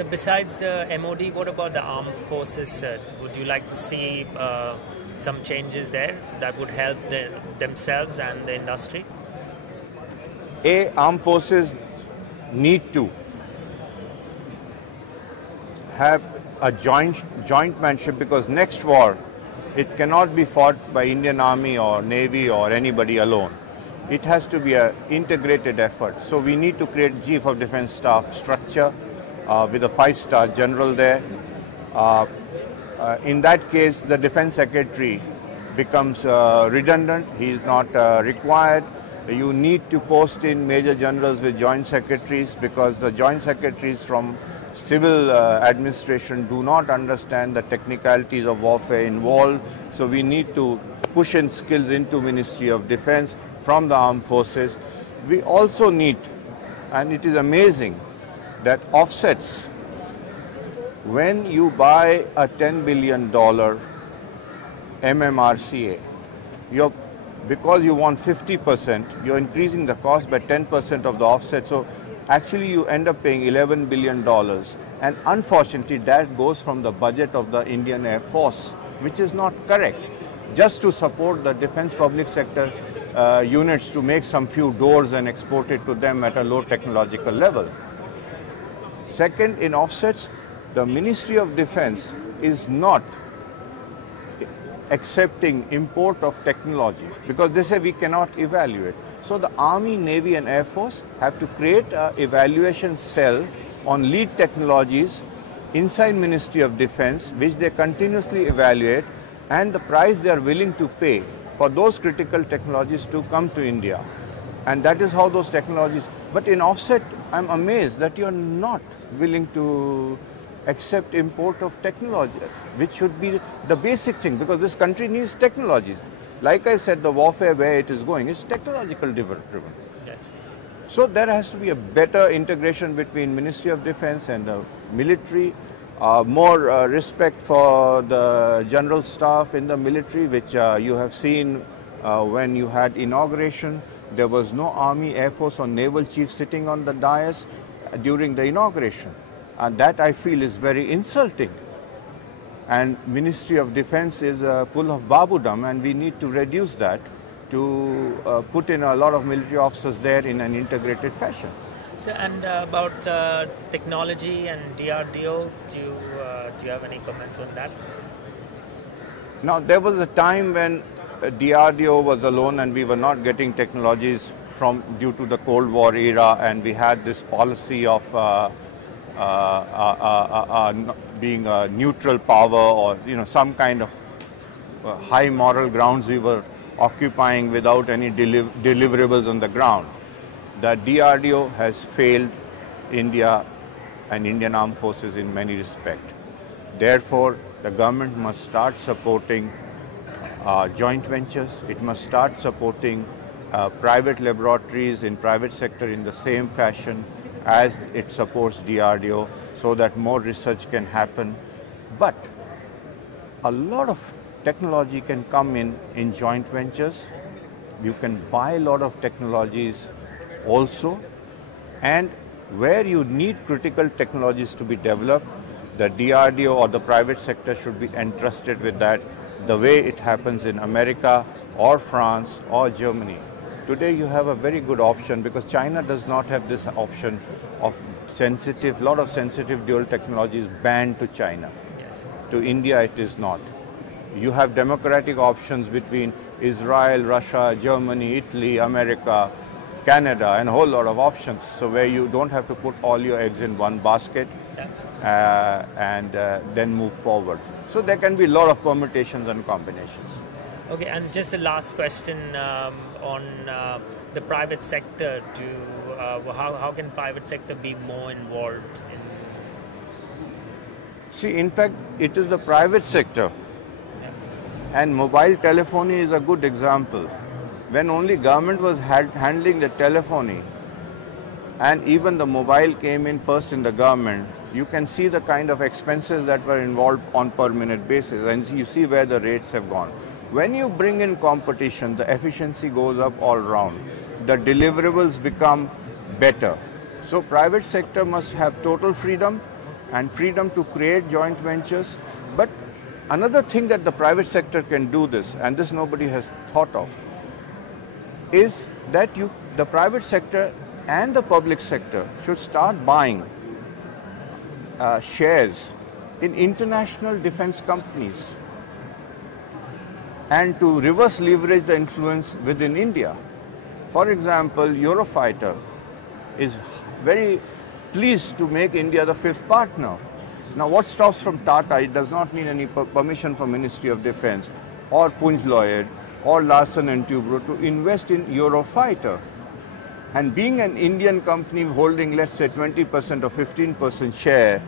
So besides the MOD, what about the armed forces, sir? Would you like to see some changes there that would help themselves and the industry? Armed forces need to have a jointmanship, because next war, it cannot be fought by Indian Army or Navy or anybody alone. It has to be an integrated effort. So we need to create Chief of Defence Staff structure with a 5-star general there. In that case, the Defence Secretary becomes redundant. He is not required. You need to post in Major Generals with Joint Secretaries, because the Joint Secretaries from civil administration do not understand the technicalities of warfare involved. So we need to push in skills into Ministry of Defence from the armed forces. We also need, and it is amazing, that offsets. When you buy a $10 billion MMRCA, because you want 50%, you're increasing the cost by 10% of the offset. So actually you end up paying $11 billion. And unfortunately, that goes from the budget of the Indian Air Force, which is not correct, just to support the defense public sector units, to make some few doors and export it to them at a low technological level. Second, in offsets, the Ministry of Defense is not accepting import of technology, because they say we cannot evaluate. So the Army, Navy and Air Force have to create an evaluation cell on lead technologies inside Ministry of Defense, which they continuously evaluate, and the price they are willing to pay for those critical technologies to come to India. And that is how those technologies, but in offset, I'm amazed that you're not willing to accept import of technology, which should be the basic thing, because this country needs technologies. Like I said, the warfare where it is going is technological driven. Yes. So there has to be a better integration between Ministry of Defense and the military, more respect for the general staff in the military, which you have seen when you had inauguration. There was no Army, Air Force or Naval chief sitting on the dais during the inauguration. And that I feel is very insulting. And Ministry of Defense is full of babudam, and we need to reduce that to put in a lot of military officers there in an integrated fashion. So, and about technology and DRDO, do you have any comments on that? Now, there was a time when DRDO was alone and we were not getting technologies due to the Cold War era, and we had this policy of being a neutral power, or some kind of high moral grounds we were occupying without any deliverables on the ground. The DRDO has failed India and Indian Armed Forces in many respects. Therefore, the government must start supporting joint ventures. It must start supporting private laboratories in private sector in the same fashion as it supports DRDO, so that more research can happen. But a lot of technology can come in joint ventures. You can buy a lot of technologies also, and where you need critical technologies to be developed, the DRDO or the private sector should be entrusted with that, the way it happens in America or France or Germany. Today you have a very good option, because China does not have this option of lot of sensitive dual technologies banned to China. Yes. To India it is not. You have democratic options between Israel, Russia, Germany, Italy, America, Canada, and a whole lot of options. So where you don't have to put all your eggs in one basket, and then move forward. So there can be a lot of permutations and combinations. Okay, and just the last question on the private sector. How can private sector be more involved in? See, in fact, it is the private sector, and mobile telephony is a good example. When only government was handling the telephony, and even the mobile came in first in the government, you can see the kind of expenses that were involved on per minute basis, and you see where the rates have gone. When you bring in competition, the efficiency goes up all round. The deliverables become better. So private sector must have total freedom, and freedom to create joint ventures. But another thing that the private sector can do this, and this nobody has thought of, is that the private sector and the public sector should start buying shares in international defense companies and to reverse leverage the influence within India. For example, Eurofighter is very pleased to make India the fifth partner. Now, what stops from Tata? It does not need any permission from Ministry of Defense or Punj Lloyd or Larsen and Toubro to invest in Eurofighter. And being an Indian company holding, let's say, 20% or 15% share,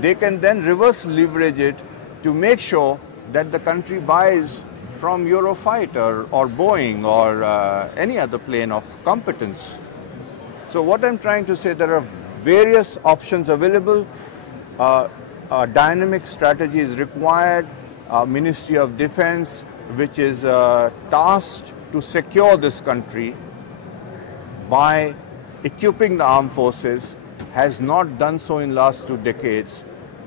they can then reverse leverage it to make sure that the country buys from Eurofighter or Boeing or any other plane of competence. So what I'm trying to say, there are various options available. A dynamic strategy is required. Ministry of Defense, which is tasked to secure this country by equipping the armed forces, has not done so in last 2 decades,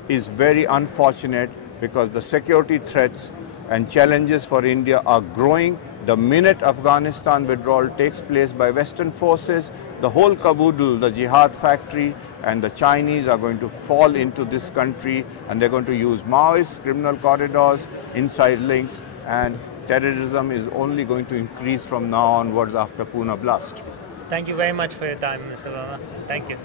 is very unfortunate, because the security threats and challenges for India are growing. The minute Afghanistan withdrawal takes place by Western forces, the whole caboodle, the jihad factory, and the Chinese are going to fall into this country, and they're going to use Maoist criminal corridors, inside links, and terrorism is only going to increase from now onwards after Pune blast. Thank you very much for your time, Mr. Verma. Thank you.